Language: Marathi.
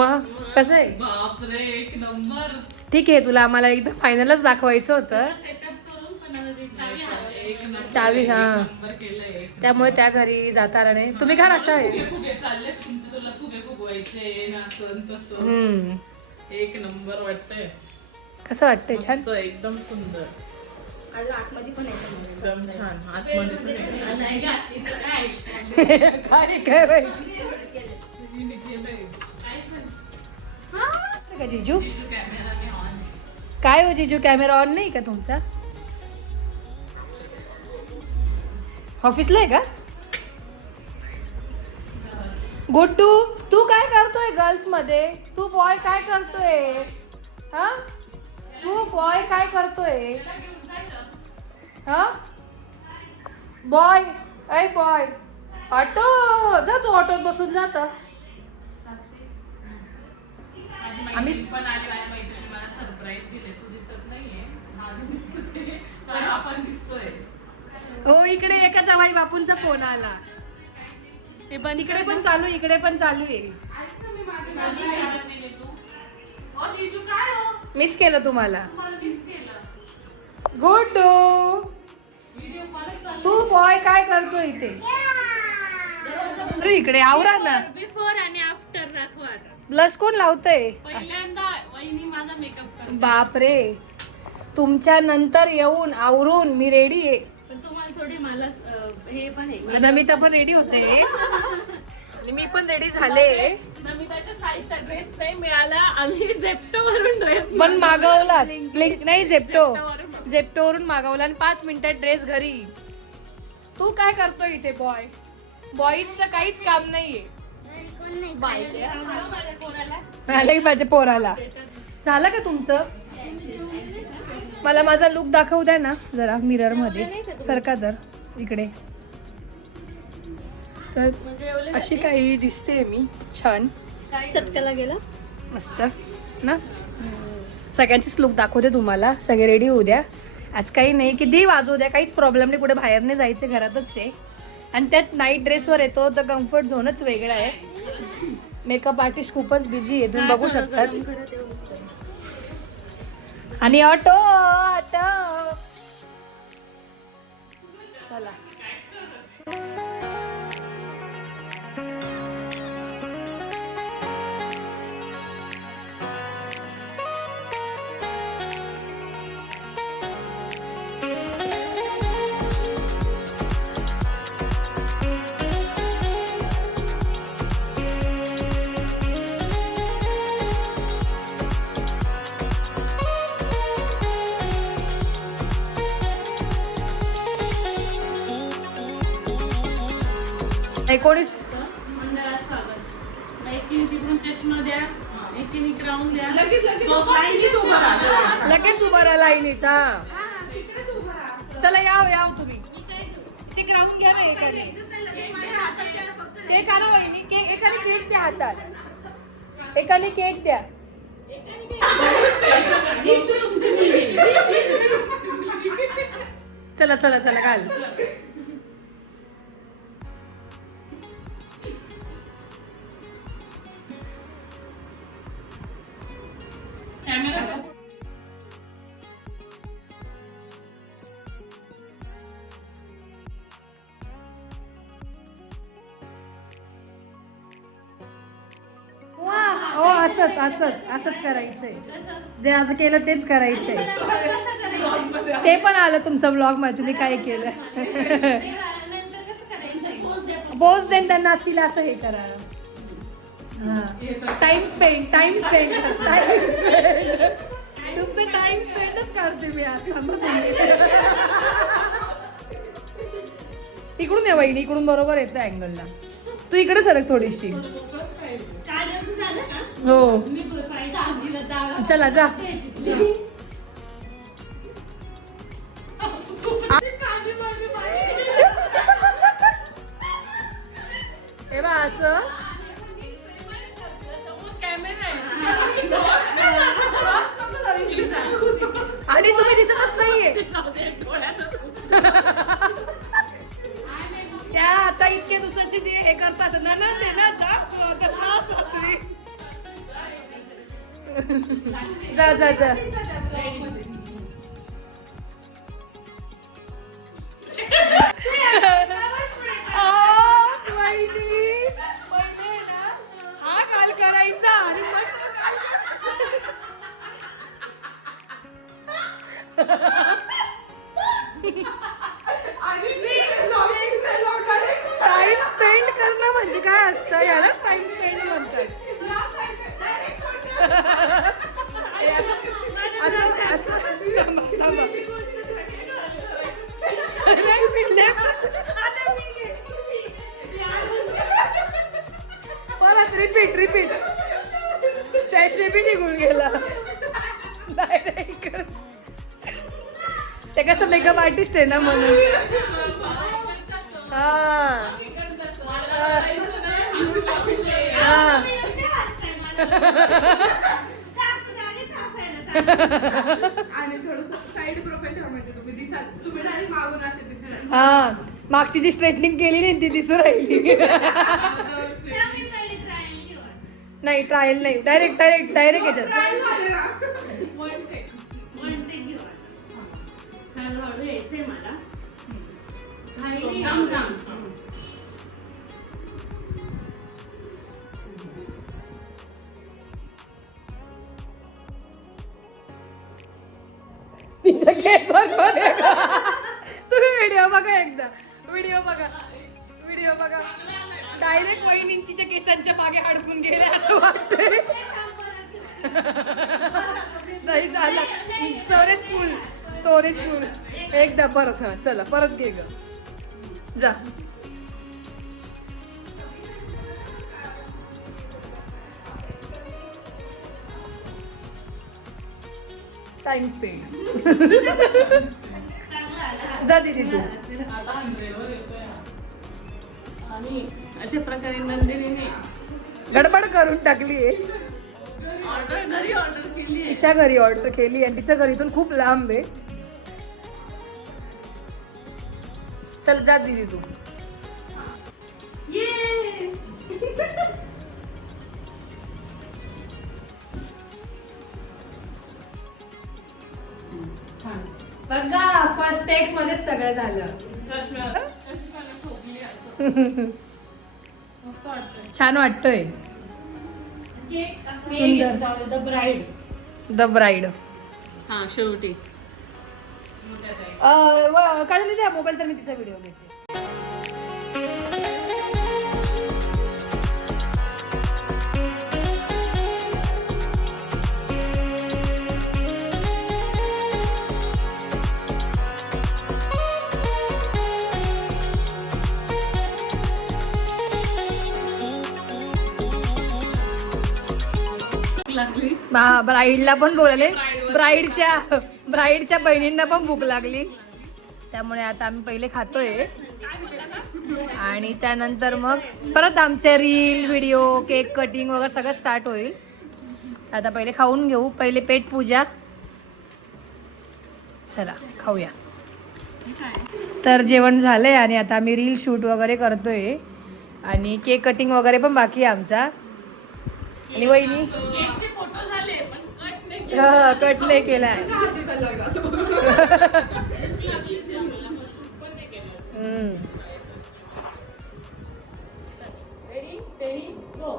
मग कसं आहे? बापरे, एक नंबर. ठीक आहे, तुला आम्हाला एकदा फायनलच दाखवायचं होतं. चावी, हा. त्यामुळे त्या घरी जाता आलं नाही. तुम्ही काय असं आहे? चालले तुमचे, तुला फुगे फुगवायचे असं तसं. एक नंबर वाटतंय. कसं वाटतंय? छान, एकदम सुंदर. आतमध्ये पण एकदम छान. आतमध्ये पण काय बाई का जिजू? काय हो जिजू, कॅमेरा ऑन नाही का तुमचा? ऑफिसला आहे का? गुड्डू, तू काय करतोय गर्ल्स मध्ये? तू बॉय काय करतोय? हा, तू बॉय काय करतोय? हा, बॉय, ऐ बॉय, ऑटो जा, तू ऑटोत बसून जात. आम्ही मला सरप्राईज दिले. तू दिसत नाहीये, आपण दिसतोय. हो, इकडे एका जावाई बापूंचा फोन आला. हे पण इकडे पण चालू, इकडे पण चालू आहे. मिस केलं तुम्हाला. गुड्डू, तू बॉय काय करतो इथे? अरे इकडे आवरा ना. बिफोर आणि आफ्टर दाखवा आता. ब्लश कोण लावतंय? पहिल्यांदा वहिनी माझा मेकअप करते. बापरे, तुमच्या नंतर येऊन आवरून मी रेडी आहे. पण तुम्हाला थोडी मला हे पण आहे. नमिता पण रेडी होते आणि मी पण रेडी झाले. नमिताच्या साईजचा ड्रेस नाही मिळाला. आम्ही झेप्टो वरून ड्रेस पण मागवला. लिंक नाही, झेप्टो वरून मागवला आणि 5 मिनिटात ड्रेस घरी. तू काय करतोय इथे? बॉय, बॉईजचं काहीच काम नाहीये. माझ्या पोराला झालं का तुमचं? मला माझा लुक दाखवू द्या ना जरा मिरर मध्ये. सरका तर इकडे. तर अशी काही दिसते मी छान. चटकाला गेला मस्त ना. सगळ्यांचीच लुक दाखवते तुम्हाला. सगळे रेडी होऊ द्या. आज काही नाही, किती वाजवू द्या, काहीच प्रॉब्लेम नाही. कुठे बाहेर नाही जायचं, घरातच आहे. आणि त्यात नाईट ड्रेसवर येतो तर कम्फर्ट झोनच वेगळा आहे. मेकअप आर्टिस्ट खूपच बिझी आहे, तुम्ही बघू शकता. आणि ऑटो चला. एकोणीस मंडळात स्वागत. एकीने तिथून चष्मा द्या, एकीने क्राऊन द्या. लगेच उभं राहा लाईनीत. हा, चला याव तुम्ही. ते क्राऊन घ्या ना एकाने. केक आणा वहिनी. एकाने केक द्या हातात. एकाने केक द्या. चला चला चला घाल. असंच करायचंय. जे आता केलं तेच करायचंय. ते पण आलं तुमचं ब्लॉग मध्ये. तुम्ही काय केलं? पोज देन त्यांना तिला असं हे करा. टाइम स्पेंड तुमचं टाइम स्पेंडच करते मी आज. इकडून ये वहिनी, इकडून बरोबर येतं अँगलला. तू इकडे सरक थोडीशी. हो चला जा. हे बा असं. आणि तुम्ही दिसतच नाहीये. त्या आता इतके दुसऱ्याची हे करतात ना ना ते ना जा. जा जा जा. वहिनी म्हणजे ना हा काल करायचा आणि मग तो काल टाइम स्पेंड करणं म्हणजे काय असतं यालाच टाइम स्पेंड म्हणतात. हे असं असं असं थांबा थांबा. परत रिपीट रिपीट. सॅशे बी निघून गेला. ते कसं मेकअप आर्टिस्ट आहे ना म्हणून. हा हा. आणि थोडस साईड प्रोफाईल ठेवा म्हणजे तुम्ही डायरेक्ट मागून असे दिसणार. हा मागची जी स्ट्रेटनिंग केली नाही ती दिसून राहिली. नाही ट्रायल नाही डायरेक्ट डायरेक्ट डायरेक्ट याच्यात. तिच्या केसांवर तुम्ही व्हिडिओ बघा एकदा. व्हिडिओ बघा व्हिडिओ बघा. डायरेक्ट वहिनी तिच्या केसांच्या मागे अडकून गेले असं वाटतंय. नाही झालं. स्टोरेज फुल स्टोरेज फुल. एकदा परत. हा चला परत घे ग जा. Time spend. जा दीदी तू. आणि अशा प्रकारे नंदिनीने गडबड करून टाकली आहे. घरी ऑर्डर केली आहे. तिच्या घरी ऑर्डर केली आणि तिच्या घरीतून खूप लांब आहे. चल जा दीदी तू. बघा फर्स्ट टेक मध्ये सगळं झालं. मस्त वाटतंय. छान वाटतोय. सुंदर. The bride. हा शेवटी काढून द्या मोबाईल तर मी तिचा व्हिडिओ घेते. लागली. ब्राईडला पण बोलले. ब्राईडच्या बहिणींना पण भूक लागली. त्यामुळे आता आम्ही पहिले खातोय आणि त्यानंतर मग परत आमचे रील व्हिडिओ केक कटिंग वगैरे सगळं स्टार्ट होईल. आता पहिले खाऊन घेऊ. पहिले पेट पूजा. चला खाऊया. तर जेवण झालंय आणि आता आम्ही रील शूट वगैरे करतोय आणि केक कटिंग वगैरे पण बाकी आहे आमचा. आणि वहिनी फोटो झाले पण कट नाही केलाय. रेडी रेडी गो.